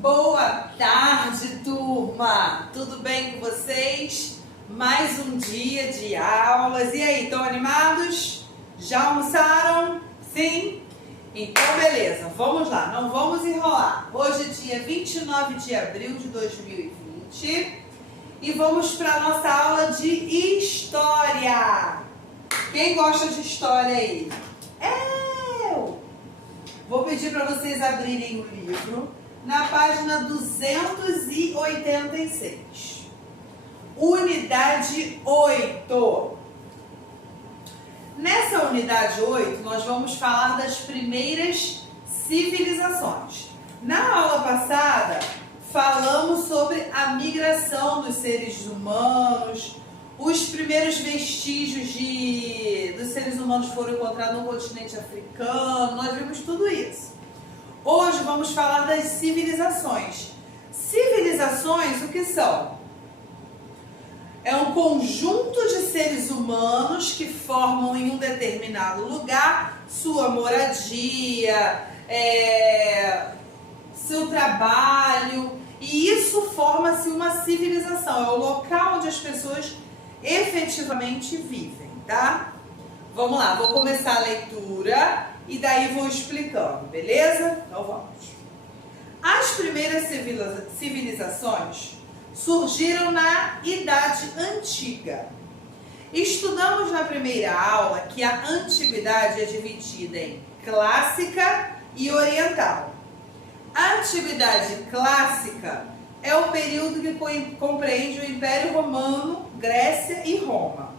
Boa tarde, turma! Tudo bem com vocês? Mais um dia de aulas. E aí, estão animados? Já almoçaram? Sim? Então, beleza. Vamos lá, não vamos enrolar. Hoje é dia 29 de abril de 2020 e vamos para a nossa aula de História. Quem gosta de História aí? Eu! Vou pedir para vocês abrirem o livro na página 286. Unidade 8. Nessa unidade 8, nós vamos falar das primeiras civilizações. Na aula passada, falamos sobre a migração dos seres humanos, os primeiros vestígios dos seres humanos foram encontrados no continente africano, nós vimos tudo isso. Hoje vamos falar das civilizações. Civilizações, o que são? É um conjunto de seres humanos que formam em um determinado lugar sua moradia, seu trabalho, e isso forma-se uma civilização. É o local onde as pessoas efetivamente vivem, tá? Vamos lá, vou começar a leitura e daí vou explicando, beleza? Então vamos. As primeiras civilizações surgiram na Idade Antiga. Estudamos na primeira aula que a antiguidade é dividida em clássica e oriental. A antiguidade clássica é o período que compreende o Império Romano, Grécia e Roma.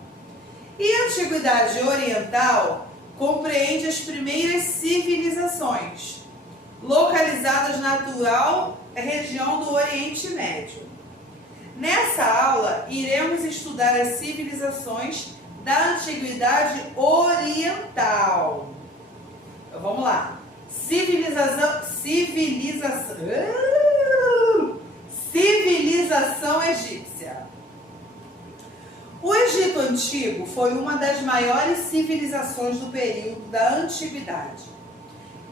E a antiguidade oriental compreende as primeiras civilizações, localizadas na atual região do Oriente Médio. Nessa aula, iremos estudar as civilizações da Antiguidade Oriental. Então, vamos lá. Civilização egípcia. O Egito Antigo foi uma das maiores civilizações do período da Antiguidade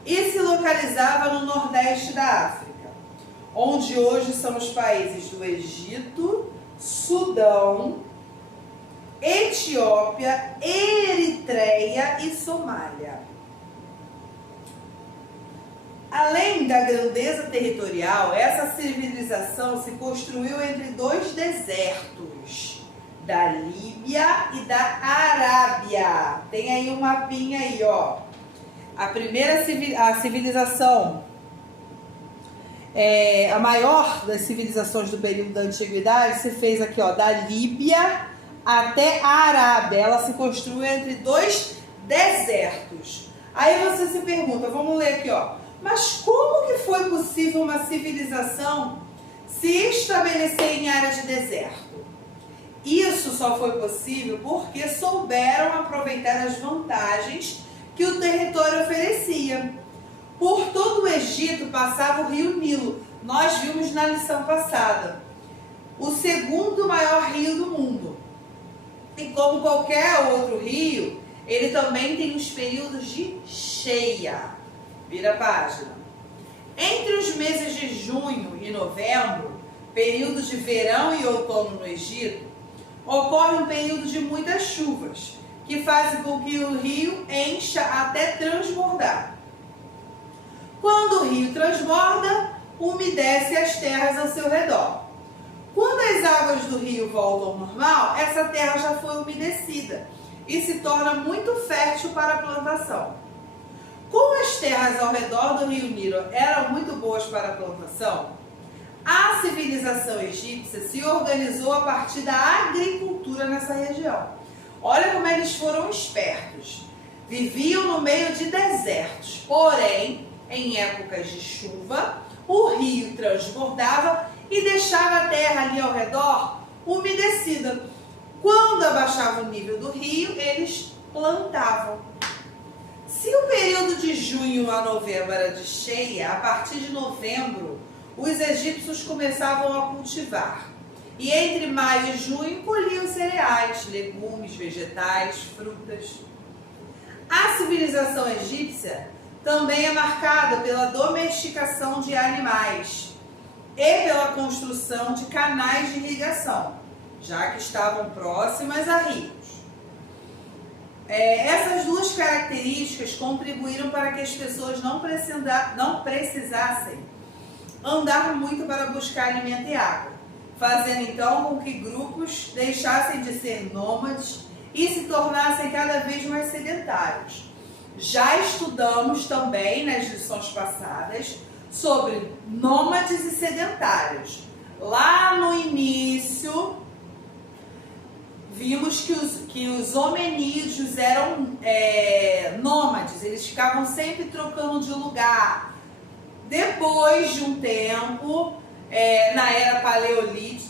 e se localizava no nordeste da África, onde hoje são os países do Egito, Sudão, Etiópia, Eritreia e Somália. Além da grandeza territorial, essa civilização se construiu entre dois desertos, da Líbia e da Arábia. Tem aí um mapinha aí, ó. A primeira civilização, a maior das civilizações do período da Antiguidade se fez aqui, ó, da Líbia até a Arábia. Ela se construiu entre dois desertos. Aí você se pergunta, vamos ler aqui, ó. Mas como que foi possível uma civilização se estabelecer em área de deserto? Isso só foi possível porque souberam aproveitar as vantagens que o território oferecia. Por todo o Egito passava o rio Nilo. Nós vimos na lição passada. O segundo maior rio do mundo. E como qualquer outro rio, ele também tem os períodos de cheia. Vira a página. Entre os meses de junho e novembro, períodos de verão e outono no Egito, ocorre um período de muitas chuvas, que fazem com que o rio encha até transbordar. Quando o rio transborda, umedece as terras ao seu redor. Quando as águas do rio voltam ao normal, essa terra já foi umedecida e se torna muito fértil para a plantação. Como as terras ao redor do rio Nilo eram muito boas para a plantação, a civilização egípcia se organizou a partir da agricultura nessa região. Olha como eles foram espertos. Viviam no meio de desertos, porém, em épocas de chuva, o rio transbordava e deixava a terra ali ao redor umedecida. Quando abaixava o nível do rio, eles plantavam. Se o período de junho a novembro era de cheia, a partir de novembro, os egípcios começavam a cultivar. E entre maio e junho colhiam cereais, legumes, vegetais, frutas. A civilização egípcia também é marcada pela domesticação de animais. e pela construção de canais de irrigação, já que estavam próximas a rios. Essas duas características contribuíram para que as pessoas não precisassem andar muito para buscar alimento e água, fazendo então com que grupos deixassem de ser nômades e se tornassem cada vez mais sedentários. Já estudamos também nas lições passadas sobre nômades e sedentários. Lá no início, vimos que os hominídeos eram nômades, eles ficavam sempre trocando de lugar. Depois de um tempo, na era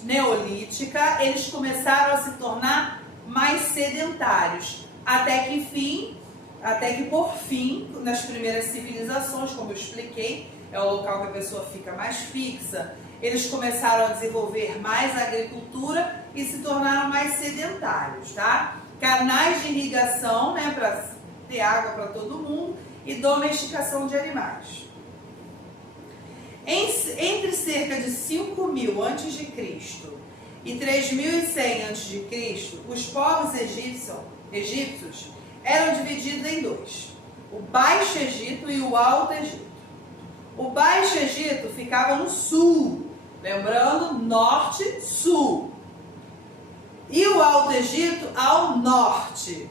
neolítica, eles começaram a se tornar mais sedentários, até que por fim, nas primeiras civilizações, como eu expliquei, é o local que a pessoa fica mais fixa, eles começaram a desenvolver mais a agricultura e se tornaram mais sedentários, tá? Canais de irrigação, né, para ter água para todo mundo, e domesticação de animais. Entre cerca de 5.000 a.C. e 3.100 a.C., os povos egípcios eram divididos em dois: o Baixo Egito e o Alto Egito. O Baixo Egito ficava no sul, lembrando, norte-sul, e o Alto Egito ao norte,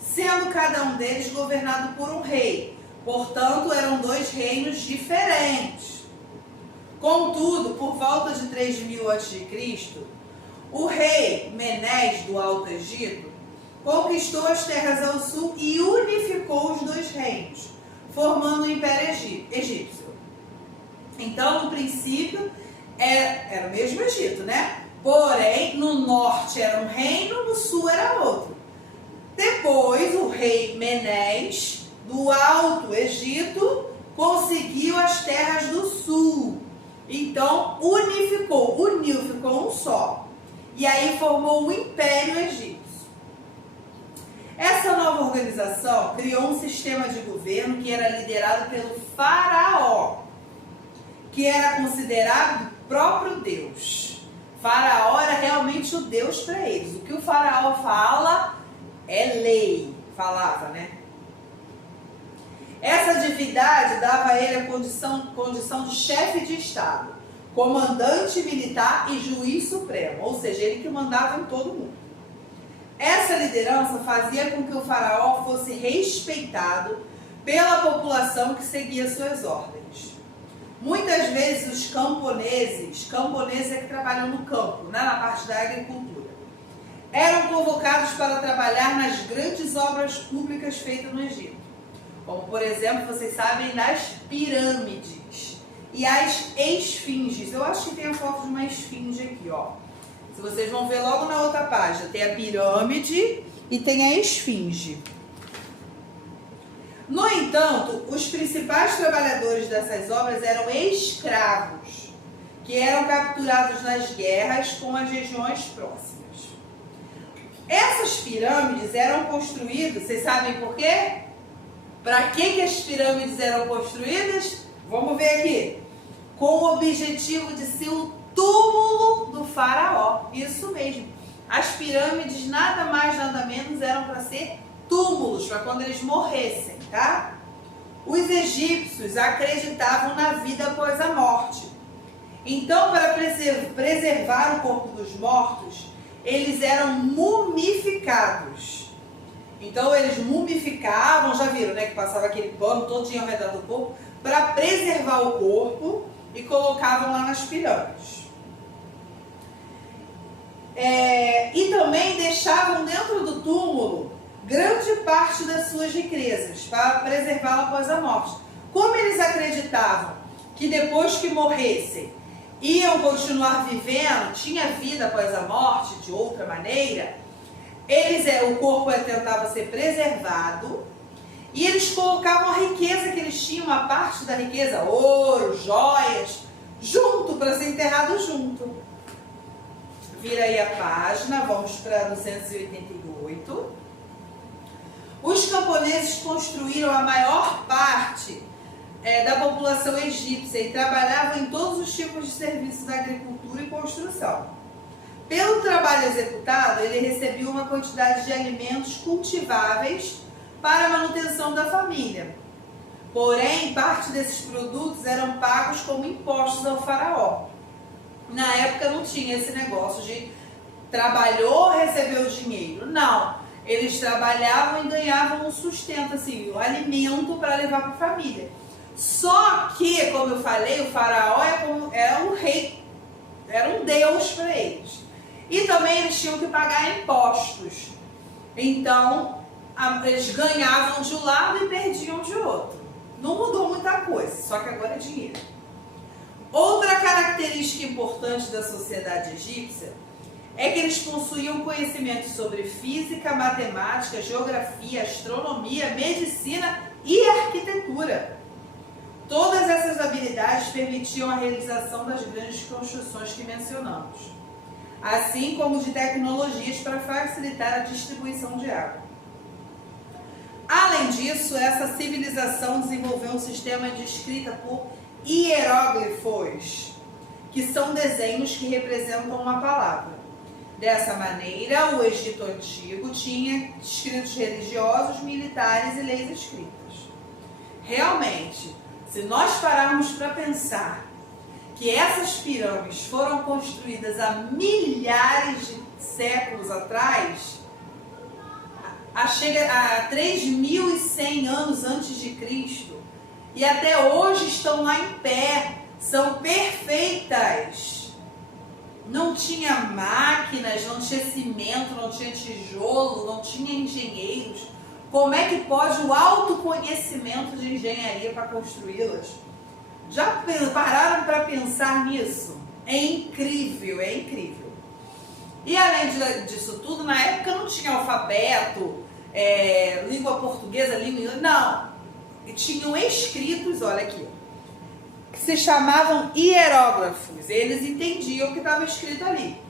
sendo cada um deles governado por um rei. Portanto, eram dois reinos diferentes. Contudo, por volta de 3.000 a.C., o rei Menés do Alto Egito conquistou as terras ao sul e unificou os dois reinos, formando o Império Egípcio. Então, no princípio, era o mesmo Egito, né? Porém, no norte era um reino, no sul era outro. Depois, o rei Menés do Alto Egito conseguiu as terras do sul. Então, uniu, ficou um só. E aí formou o Império Egípcio. Essa nova organização criou um sistema de governo que era liderado pelo faraó, que era considerado o próprio Deus. Faraó era realmente o Deus para eles. O que o faraó fala é lei, falava, né? Essa divindade dava a ele a condição de chefe de Estado, comandante militar e juiz supremo, ou seja, ele que mandava em todo mundo. Essa liderança fazia com que o faraó fosse respeitado pela população que seguia suas ordens. Muitas vezes os camponeses é que trabalham no campo, né, na parte da agricultura, eram convocados para trabalhar nas grandes obras públicas feitas no Egito. Como, por exemplo, vocês sabem, nas pirâmides e as esfinges. Eu acho que tem a foto de uma esfinge aqui, ó. Se vocês vão ver logo na outra página, tem a pirâmide e tem a esfinge. No entanto, os principais trabalhadores dessas obras eram escravos, que eram capturados nas guerras com as regiões próximas. Essas pirâmides eram construídas, vocês sabem por quê? Para que as pirâmides eram construídas? Vamos ver aqui. Com o objetivo de ser o túmulo do faraó. Isso mesmo. As pirâmides nada mais, nada menos eram para ser túmulos, para quando eles morressem, tá? Os egípcios acreditavam na vida após a morte. Então, para preservar o corpo dos mortos, eles eram mumificados. Então, eles mumificavam, já viram, né? Que passava aquele pano todinho ao redor do corpo, para preservar o corpo e colocavam lá nas pirâmides. E também deixavam dentro do túmulo grande parte das suas riquezas para preservá-la após a morte. Como eles acreditavam que depois que morressem iam continuar vivendo, tinha vida após a morte de outra maneira, o corpo tentava ser preservado e eles colocavam a riqueza que eles tinham, uma parte da riqueza, ouro, joias, junto, para ser enterrado junto. Vira aí a página, vamos para 288. Os camponeses construíram a maior parte da população egípcia e trabalhavam em todos os tipos de serviços da agricultura e construção. Pelo trabalho executado, ele recebia uma quantidade de alimentos cultiváveis para a manutenção da família. Porém, parte desses produtos eram pagos como impostos ao faraó. Na época não tinha esse negócio de trabalhou, recebeu dinheiro. Não, eles trabalhavam e ganhavam um sustento, assim, um alimento para levar para a família. Só que, como eu falei, o faraó era um rei, era um deus para eles. E também eles tinham que pagar impostos. Então, eles ganhavam de um lado e perdiam de outro. Não mudou muita coisa, só que agora é dinheiro. Outra característica importante da sociedade egípcia é que eles possuíam conhecimentos sobre física, matemática, geografia, astronomia, medicina e arquitetura. Todas essas habilidades permitiam a realização das grandes construções que mencionamos, assim como de tecnologias para facilitar a distribuição de água. Além disso, essa civilização desenvolveu um sistema de escrita por hieróglifos, que são desenhos que representam uma palavra. Dessa maneira, o Egito Antigo tinha escritos religiosos, militares e leis escritas. Realmente, se nós pararmos para pensar que essas pirâmides foram construídas há milhares de séculos atrás, chega a 3.100 anos antes de Cristo, e até hoje estão lá em pé, são perfeitas. Não tinha máquinas, não tinha cimento, não tinha tijolo, não tinha engenheiros. Como é que pode o autoconhecimento de engenharia para construí-las? Já pararam para pensar nisso? É incrível, é incrível. E além disso tudo, na época não tinha alfabeto, língua portuguesa, língua inglesa, não. E tinham escritos, olha aqui, que se chamavam hieróglifos. Eles entendiam o que estava escrito ali.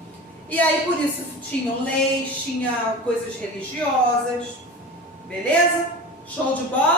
E aí, por isso, tinham leis, tinha coisas religiosas. Beleza? Show de bola?